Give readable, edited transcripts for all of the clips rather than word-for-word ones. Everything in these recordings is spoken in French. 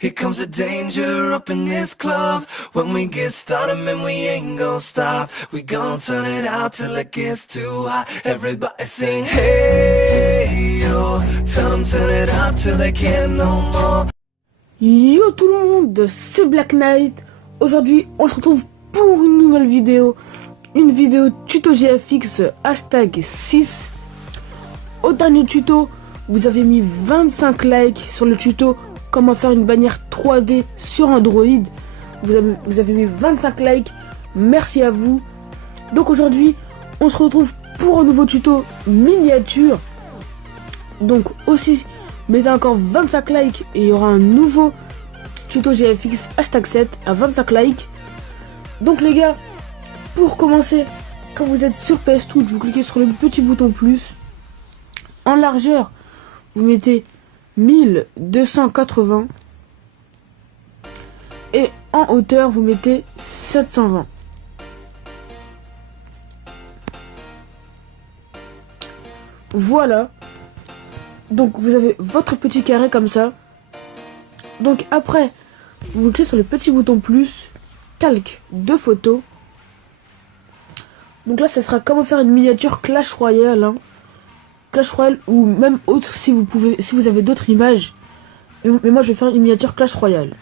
Here comes the danger up in this club. When we get started, man, we ain't gon' stop. We gon' turn it out till it gets too hot. Everybody sing, hey, yo. Tell them turn it up till they can't no more. Yo tout le monde, c'est Black Knight. Aujourd'hui, on se retrouve pour une nouvelle vidéo. Une vidéo tuto GFX hashtag 6. Au dernier tuto, vous avez mis 25 likes sur le tuto comment faire une bannière 3D sur Android. Vous avez mis 25 likes. Merci à vous. Donc aujourd'hui, on se retrouve pour un nouveau tuto miniature. Donc aussi, mettez encore 25 likes et il y aura un nouveau tuto GFX hashtag 7 à 25 likes. Donc les gars, pour commencer, quand vous êtes sur PS Studio, vous cliquez sur le petit bouton plus. En largeur, vous mettez 1280. Et en hauteur, vous mettez 720. Voilà. Donc vous avez votre petit carré comme ça. Donc après, vous cliquez sur le petit bouton plus, calque de photos. Donc là, ça sera comment faire une miniature Clash Royale, hein. Clash Royale ou même autre si vous pouvez, si vous avez d'autres images. Mais moi, je vais faire une miniature Clash Royale.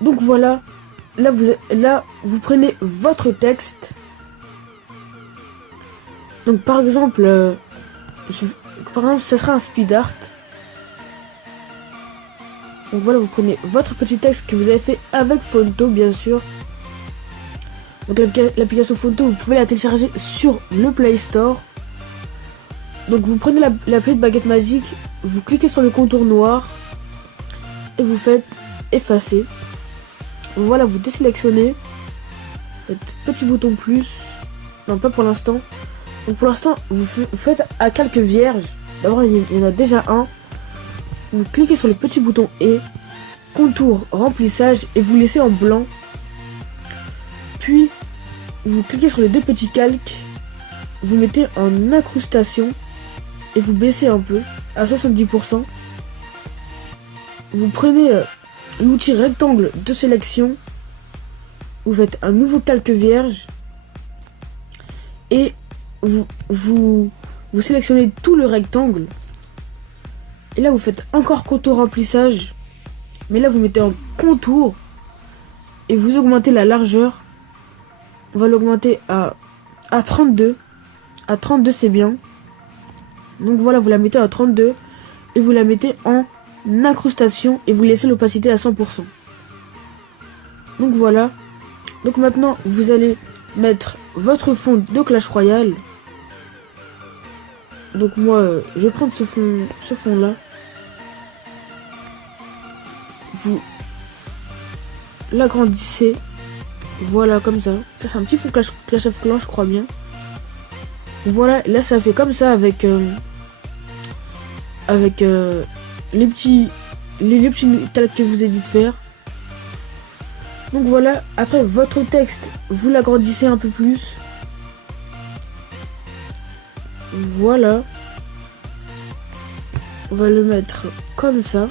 Donc voilà, là vous prenez votre texte. Donc par exemple, ça sera un speed art. Donc voilà, vous prenez votre petit texte que vous avez fait avec Fonto, bien sûr. Donc l'application Fonto, vous pouvez la télécharger sur le Play Store. Donc vous prenez l'appli de baguette magique, vous cliquez sur le contour noir et vous faites effacer. Voilà, vous désélectionnez, faites petit bouton plus. Non, pas pour l'instant. Donc pour l'instant, vous faites à calque vierge. D'abord, il y en a déjà un. Vous cliquez sur le petit bouton et contour remplissage et vous laissez en blanc. Puis vous cliquez sur les deux petits calques, vous mettez en incrustation et vous baissez un peu à 70%. Vous prenez l'outil rectangle de sélection, vous faites un nouveau calque vierge et vous sélectionnez tout le rectangle. Et là vous faites encore contour remplissage, mais là vous mettez en contour et vous augmentez la largeur. On va l'augmenter à 32. À 32 c'est bien. Donc voilà, vous la mettez à 32 et vous la mettez en incrustation et vous laissez l'opacité à 100%. Donc voilà. Donc maintenant vous allez mettre votre fond de Clash Royale. Donc moi je vais prendre ce fond là. Vous l'agrandissez. Voilà, comme ça. Ça c'est un petit fond Clash of Clans, je crois bien. Voilà, là ça fait comme ça avec les petits calques que vous avez dit de faire. Donc voilà, après votre texte, vous l'agrandissez un peu plus. Voilà. On va le mettre comme ça.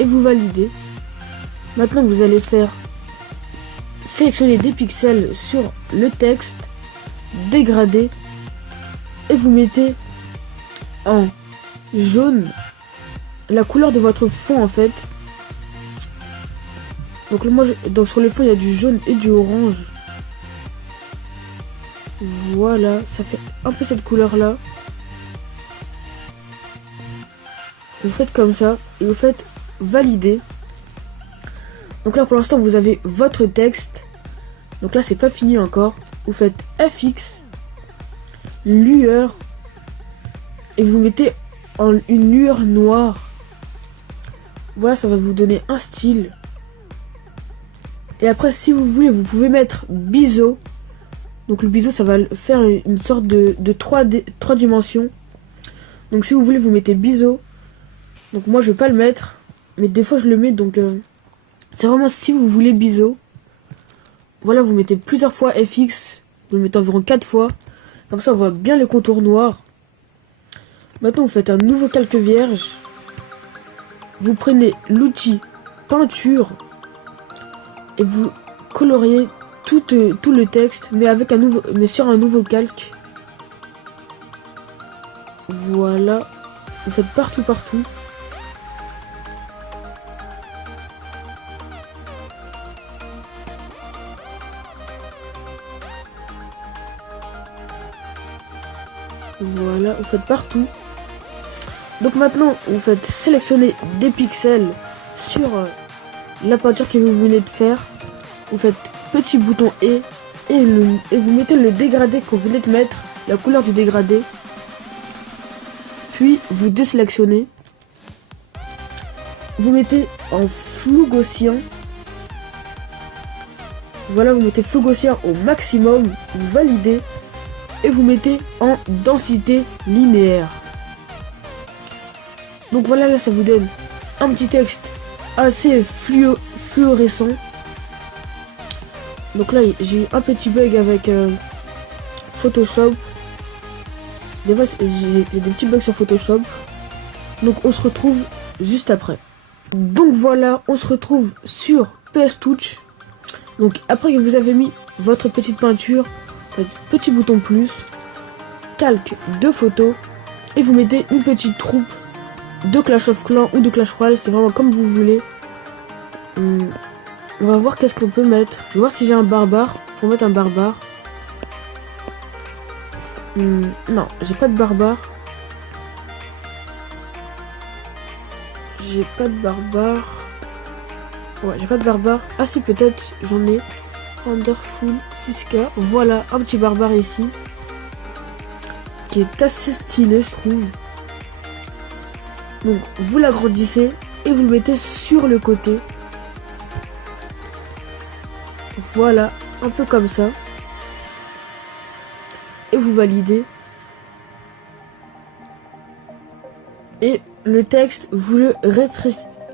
Et vous validez. Maintenant vous allez sélectionner des pixels sur le texte, dégrader et vous mettez en jaune la couleur de votre fond en fait. Donc donc sur le fond il y a du jaune et du orange. Voilà, ça fait un peu cette couleur là. Vous faites comme ça et vous faites valider. Donc là pour l'instant vous avez votre texte. Donc là c'est pas fini encore. Vous faites FX, lueur et vous mettez en une lueur noire. Voilà, ça va vous donner un style. Et après si vous voulez vous pouvez mettre biseau. Donc le biseau ça va faire une sorte de 3 dimensions. Donc si vous voulez vous mettez biseau. Donc moi je vais pas le mettre, mais des fois je le mets, donc c'est vraiment si vous voulez biseau. Voilà, vous mettez plusieurs fois FX, vous le mettez environ 4 fois. Comme ça on voit bien les contours noirs. Maintenant, vous faites un nouveau calque vierge. Vous prenez l'outil peinture et vous coloriez tout le texte, mais sur un nouveau calque. Voilà. Vous faites partout. Voilà, vous faites partout. Donc maintenant, vous faites sélectionner des pixels sur la peinture que vous venez de faire. Vous faites petit bouton et vous mettez le dégradé que vous venez de mettre, la couleur du dégradé. Puis vous désélectionnez. Vous mettez en flou gaussien. Voilà, vous mettez flou gaussien au maximum. Vous validez. Et vous mettez en densité linéaire. Donc voilà, là ça vous donne un petit texte assez fluorescent. Donc là j'ai eu un petit bug avec Photoshop. Des fois j'ai des petits bugs sur Photoshop. Donc on se retrouve juste après. Donc voilà, on se retrouve sur PS Touch. Donc après que vous avez mis votre petite peinture, petit bouton plus, calque de photos, et vous mettez une petite troupe de Clash of Clans ou de Clash Royale, c'est vraiment comme vous voulez. On va voir qu'est-ce qu'on peut mettre. Je vais voir si j'ai un barbare. Faut mettre un barbare. Non, j'ai pas de barbare. J'ai pas de barbare. Ouais, j'ai pas de barbare. Ah si, peut-être j'en ai. Wonderful 6K. Voilà, un petit barbare ici. Qui est assez stylé, je trouve. Donc, vous l'agrandissez et vous le mettez sur le côté. Voilà, un peu comme ça. Et vous validez. Et le texte, vous le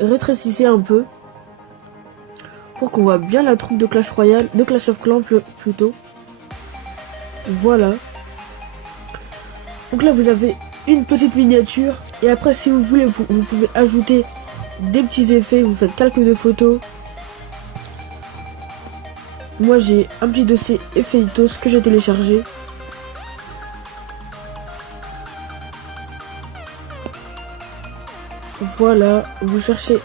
rétrécissez un peu. Pour qu'on voit bien la troupe de Clash Royale, de Clash of Clans plutôt. Voilà. Donc là vous avez une petite miniature. Et après si vous voulez, vous pouvez ajouter des petits effets. Vous faites calque de photos. Moi j'ai un petit dossier Effeitos que j'ai téléchargé. Voilà, vous cherchez.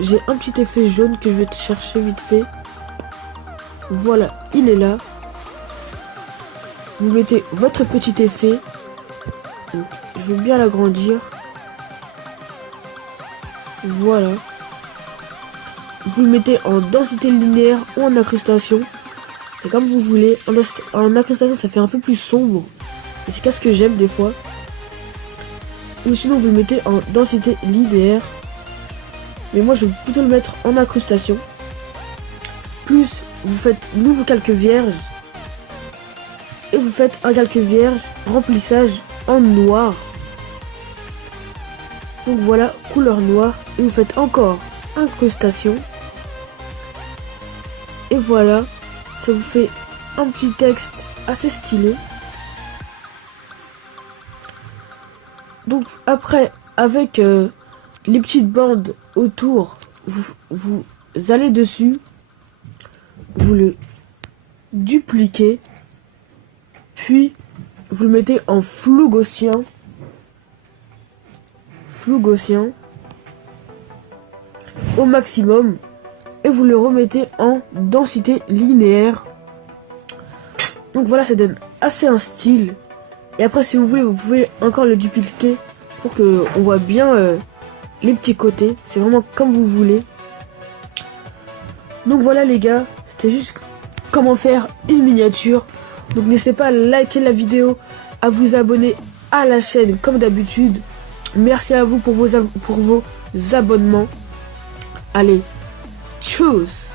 J'ai un petit effet jaune que je vais te chercher vite fait. Voilà, il est là. Vous mettez votre petit effet. Donc, je vais bien l'agrandir. Voilà. Vous le mettez en densité linéaire ou en incrustation. C'est comme vous voulez. En incrustation, ça fait un peu plus sombre. Et c'est ce que j'aime des fois. Ou sinon, vous le mettez en densité linéaire. Mais moi je vais plutôt le mettre en incrustation. Plus vous faites nouveau calque vierge. Et vous faites un calque vierge remplissage en noir. Donc voilà, couleur noire. Et vous faites encore incrustation. Et voilà, ça vous fait un petit texte assez stylé. Donc après, avec les petites bandes autour, vous allez dessus, vous le dupliquez, puis vous le mettez en flou gaussien, au maximum, et vous le remettez en densité linéaire. Donc voilà, ça donne assez un style. Et après, si vous voulez, vous pouvez encore le dupliquer pour que on voit bien les petits côtés. C'est vraiment comme vous voulez. Donc voilà les gars, c'était juste comment faire une miniature. Donc n'hésitez pas à liker la vidéo, à vous abonner à la chaîne comme d'habitude. Merci à vous pour vos abonnements. Allez, tchuss!